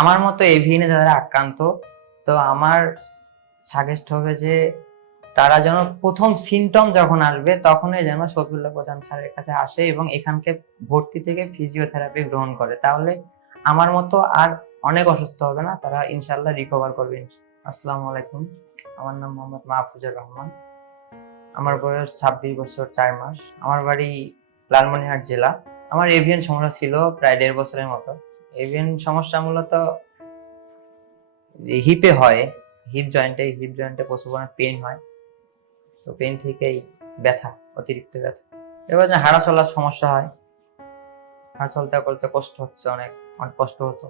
আমার মতো এভিএনে যারা আক্রান্ত, তো আমার সাজেস্ট হবে যে তারা যেন প্রথম সিমটম যখন আসবে, তখনই যেন শফিউল্লাহ প্রধান স্যারের কাছে আসে এবং এখানকে ভর্তি থেকে ফিজিওথেরাপি গ্রহণ করে। তাহলে আমার মতো আর অনেক অসুস্থ হবে না, তারা ইনশাল্লাহ রিকভার করবে আসসালামু আলাইকুম। আমার নাম মোহাম্মদ মাহফুজুর রহমান। আমার বয়স ছাব্বিশ বছর, চার মাস। আমার বাড়ি লালমনিরহাট জেলা। আমার এভিয়ান সমস্যা ছিল প্রায় দেড় বছরের মতো। এভিয়ান সমস্যা মূলত হিপে হয় হিপ জয়েন্টে হিপ জয়েন্টে প্রচুর পেন হয়। তো পেন থেকেই ব্যথা, অতিরিক্ত ব্যথা। এবার যে হাঁটা চলার সমস্যা হয়, হাঁটা চলতে করতে কষ্ট হচ্ছে অনেক অনেক কষ্ট হতো।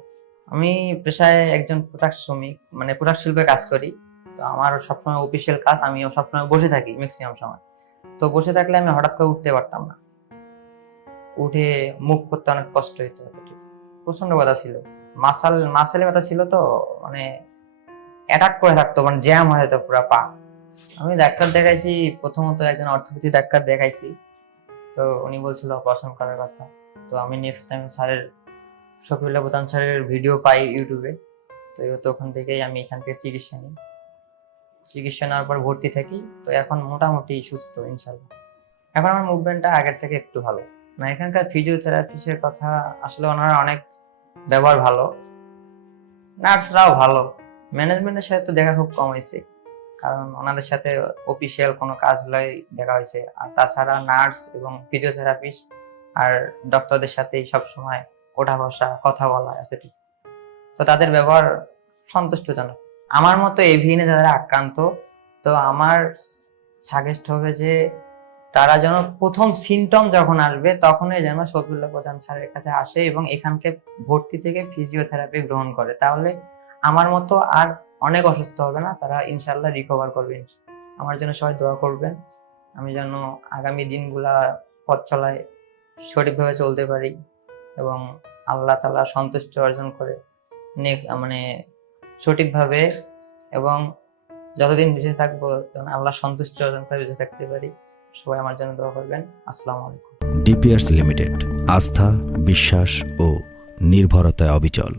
আমি পেশায় একজন পোশাক শ্রমিক মানে পোশাক শিল্পে কাজ করি। তো আমার সবসময় অফিসিয়াল কাজ আমি সবসময় বসে থাকি ম্যাক্সিমাম সময়। তো বসে থাকলে আমি হঠাৎ করে উঠতে পারতাম না। উঠে মুখ করতে অনেক কষ্ট হইতো প্রচণ্ড ব্যথা ছিল। মাসাল মাসেলে ব্যথা ছিল তো মানে অ্যাটাক করে থাকতো মানে জ্যাম হয়ে যেত পুরো পা। আমি ডাক্তার দেখাইছি, প্রথমত একজন অর্থোপেডিক ডাক্তার দেখাইছি। তো উনি বলছিল, অপারেশন করার কথা। তো আমি নেক্সট টাইম স্যারের, শফিউল্লাহ প্রধান স্যারের ভিডিও পাই ইউটিউবে। তো তো ওখান থেকেই আমি এখান থেকে চিকিৎসা নিই। চিকিৎসা নেওয়ার পর ভর্তি থাকি। তো এখন মোটামুটি সুস্থ ইনশাল্লাহ এখন আমার মুভমেন্টটা আগের থেকে একটু ভালো। না এখানকার ফিজিওথেরাপিস্টের কথা, আসলে ওনারা অনেক ব্যবহার ভালো? নার্সরাও ভালো। ম্যানেজমেন্টের সাথে তো দেখা খুব কম হয়েছে। কারণ ওনাদের সাথে অফিসিয়াল কোনো কাজ হলে দেখা হয়েছে। আর তাছাড়া নার্স এবং ফিজিওথেরাপিস্ট আর ডক্টরদের সাথেই সবসময় ওঠা বসা কথা বলা এতটুকু। তো তাদের ব্যবহার সন্তুষ্টজনক। আমার মতো এভিএনে যারা আক্রান্ত, তো আমার সাজেস্ট হবে যে তারা যেন প্রথম সিমটম যখন আসবে, তখনই যেন শফিউল্লাহ প্রধান স্যারের কাছে আসে এবং এখানকে ভর্তি থেকে ফিজিওথেরাপি গ্রহণ করে। তাহলে আমার মতো আর অনেক অসুস্থ হবে না, তারা ইনশাল্লাহ রিকভার করবে আমার জন্য সবাই দোয়া করবেন, আমি যেন আগামী দিনগুলা পথ চলায় সঠিকভাবে চলতে পারি এবং আল্লাহ তালা সন্তুষ্ট অর্জন করে মানে সঠিকভাবে এবং যতদিন বেঁচে থাকব, যেন আল্লাহ সন্তুষ্ট অর্জন করে বেঁচে থাকতে পারি। সবাই আমার জন্য দোয়া করবেন। আসসালামু আলাইকুম। ডিপিয়ার্স লিমিটেড আস্থা বিশ্বাস ও নির্ভরতায় অবিচল।